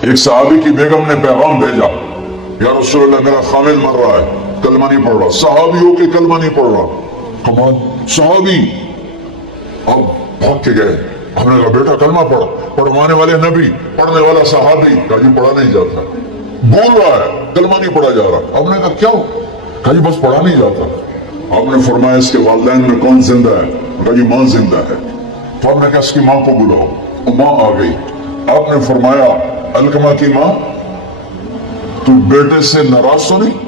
ایک صحابی کی بیگم نے پیغام بھیجا، یا رسول اللہ میرا خامد مر رہا ہے، کلمہ نہیں پڑھ رہا۔ صحابی ہو کے کلمہ نہیں پڑھ رہا، کمال صحابی۔ اب بھاگ کے گئے، ہم نے کہا بیٹا کلمہ پڑھ، پڑھوانے والے نبی، پڑھنے والا صحابی۔ کہا جی پڑھا نہیں جاتا، بول رہا ہے کلمہ نہیں پڑھا جا رہا۔ ہم نے کہا کیوں؟ کہا جی بس پڑھا نہیں جاتا۔ آپ نے فرمایا اس کے والدین میں کون زندہ ہے؟ کہا جی ماں زندہ ہے۔ تو ہم نے کہا اس کی ماں کو بلاؤ، ماں آ گئی۔ آپ نے فرمایا علقمہ کی ماں تو بیٹے سے ناراض تو نہیں؟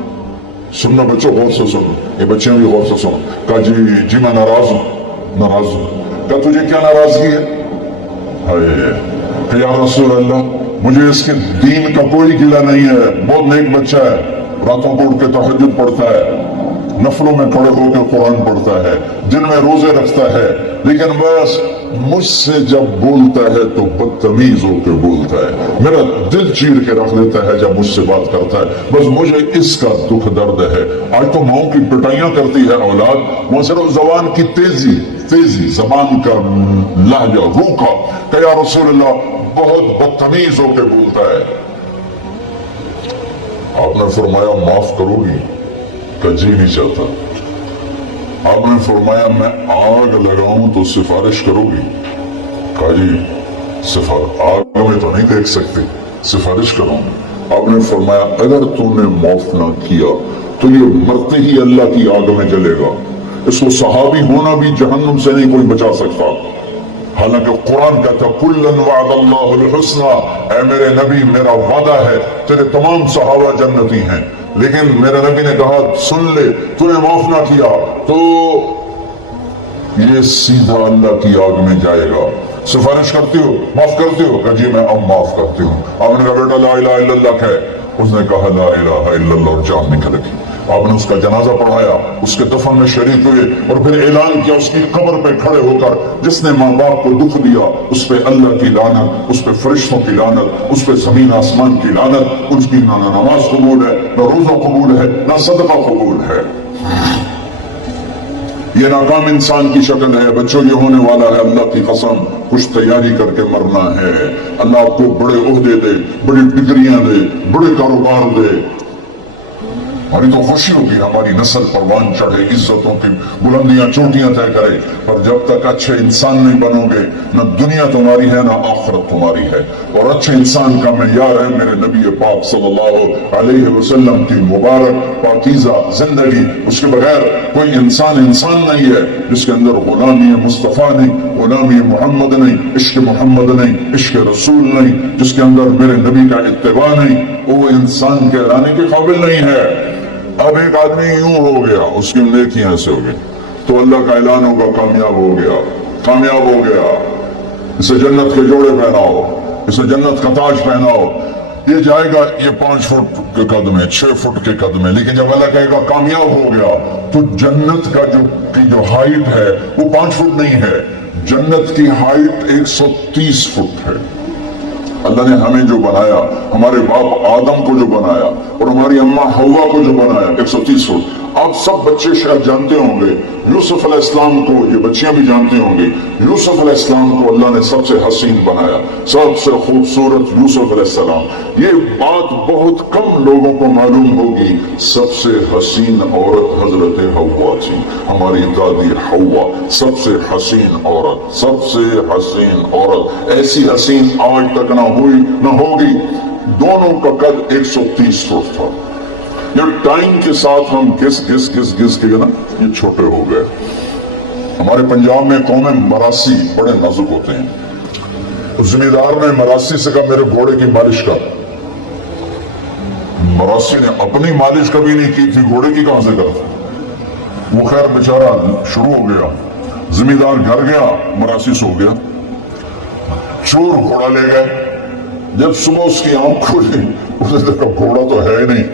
سننا بچوں غور سے سنو، یہ بچے بھی غور سے سنو۔ کہا جی میں ناراض ہوں، ناراض ہوں۔ کہا تجھے کیا ناراضگی ہے؟ کہ یا رسول اللہ مجھے اس کے دین کا کوئی گلہ نہیں ہے، بہت نیک بچہ ہے، راتوں کو اٹھ کے تہجد پڑھتا ہے، نفلوں میں کھڑے ہو کے قرآن پڑھتا ہے، دن میں روزے رکھتا ہے، لیکن بس مجھ سے جب بولتا ہے تو بدتمیز ہو کے بولتا ہے، میرا دل چیر کے رکھ دیتا ہے جب مجھ سے بات کرتا ہے، بس مجھے اس کا دکھ درد ہے۔ آج تو ماؤں کی پٹائیاں کرتی ہے اولاد، وہ صرف زبان کی تیزی، زبان کا لہجہ، روکھا، کہ یا رسول اللہ بہت بدتمیز ہو کے بولتا ہے۔ آپ نے فرمایا معاف کرو گی؟ کہ جی نہیں چاہتا۔ آپ نے فرمایا میں آگ لگاؤں تو سفارش کرو گی؟ کہا جی آگ میں تو نہیں دیکھ سکتے، سفارش کروں۔ آپ نے فرمایا اگر تم نے معاف نہ کیا تو یہ مرتے ہی اللہ کی آگ میں جلے گا، اس کو صحابی ہونا بھی جہنم سے نہیں کوئی بچا سکتا۔ حالانکہ قرآن کہتا کُلًا وعد اللہ الحسنى، اے میرے نبی میرا وعدہ ہے تیرے تمام صحابہ جنتی ہیں، لیکن میرے نبی نے کہا سن لے تو نے معاف نہ کیا تو یہ سیدھا اللہ کی آگ میں جائے گا۔ سفارش کرتی ہو، معاف کرتی ہو؟ کہ جی میں اب معاف کرتی ہوں۔ آپ نے کہا بیٹا لا الہ الا اللہ کہے، اس نے کہا لا الہ الا اللہ اور جان نکل گئی۔ آپ نے اس کا جنازہ پڑھایا، اس کے دفن میں شریک ہوئے اور پھر اعلان کیا اس کی قبر پہ کھڑے ہو کر جس نے ماں باپ کو دکھ دیا اس پہ اللہ کی لعنت، اس پہ فرشتوں کی لعنت، اس پہ زمین آسمان کی لعنت، اس کی نہ نماز قبول ہے، نہ روزہ قبول ہے، نہ صدقہ قبول ہے۔ یہ ناکام انسان کی شکل ہے۔ بچوں یہ ہونے والا ہے، اللہ کی قسم کچھ تیاری کر کے مرنا ہے۔ اللہ آپ کو بڑے عہدے دے، بڑی ڈگریاں دے، بڑے کاروبار دے، ہماری تو خوشی ہوگی، ہماری نسل پروان چڑھے، عزتوں کی بلندیاں چوٹیاں طے کرے، پر جب تک اچھے انسان نہیں بنو گے نہ دنیا تمہاری ہے نہ آخرت تمہاری ہے۔ اور اچھے انسان کا معیار ہے میرے نبی پاک صلی اللہ علیہ وسلم کی مبارک پاکیزہ زندگی، اس کے بغیر کوئی انسان نہیں ہے جس کے اندر غلامی مصطفیٰ نہیں، غلامی محمد نہیں، عشق محمد نہیں، عشق رسول نہیں، جس کے اندر میرے نبی کا اتباع نہیں، وہ انسان کہلانے کے قابل نہیں ہے۔ اب ایک آدمی یوں ہو گیا، اس کی نیکیاں سے ہو گئی تو اللہ کا اعلان ہوگا کامیاب ہو گیا، کامیاب ہو گیا، اسے جنت کے جوڑے پہناؤ، اسے جنت کا تاج پہناؤ۔ یہ جائے گا، یہ 5 فٹ کے قدم ہے، 6 فٹ کے قدم ہے، لیکن جب اللہ کہے گا کامیاب ہو گیا تو جنت کا جو ہائٹ ہے وہ 5 فٹ نہیں ہے، جنت کی ہائٹ 130 فٹ ہے۔ اللہ نے ہمیں جو بنایا، ہمارے باپ آدم کو جو بنایا اور ہماری اماں حوا کو جو بنایا 130 فٹ۔ آپ سب بچے شاید جانتے ہوں گے یوسف علیہ السلام کو، یہ بچیاں بھی جانتے ہوں گے، یوسف علیہ السلام کو اللہ نے سب سے حسین بنایا، سب سے خوبصورت یوسف علیہ السلام۔ یہ بات بہت کم لوگوں کو معلوم ہوگی، سب سے حسین عورت حضرت حوا تھی، ہماری دادی حوا، سب سے حسین عورت، سب سے حسین عورت، ایسی حسین آج تک نہ ہوئی نہ ہوگی۔ دونوں کا قد 130 فٹ تھا۔ یہ ٹائم کے ساتھ ہم گس کے نا یہ چھوٹے ہو گئے۔ ہمارے پنجاب میں قوم مراسی بڑے نازک ہوتے ہیں۔ زمیندار نے مراسی سے کہا میرے گھوڑے کی مالش کر۔ مراسی نے اپنی مالش کبھی نہیں کی تھی، گھوڑے کی کہاں سے کرتا؟ وہ خیر بیچارہ شروع ہو گیا، زمیندار گھر گیا، مراسی سو گیا، چور گھوڑا لے گئے۔ جب صبح اس کی آنکھ کھلی اس نے دیکھا گھوڑا تو ہے ہی نہیں۔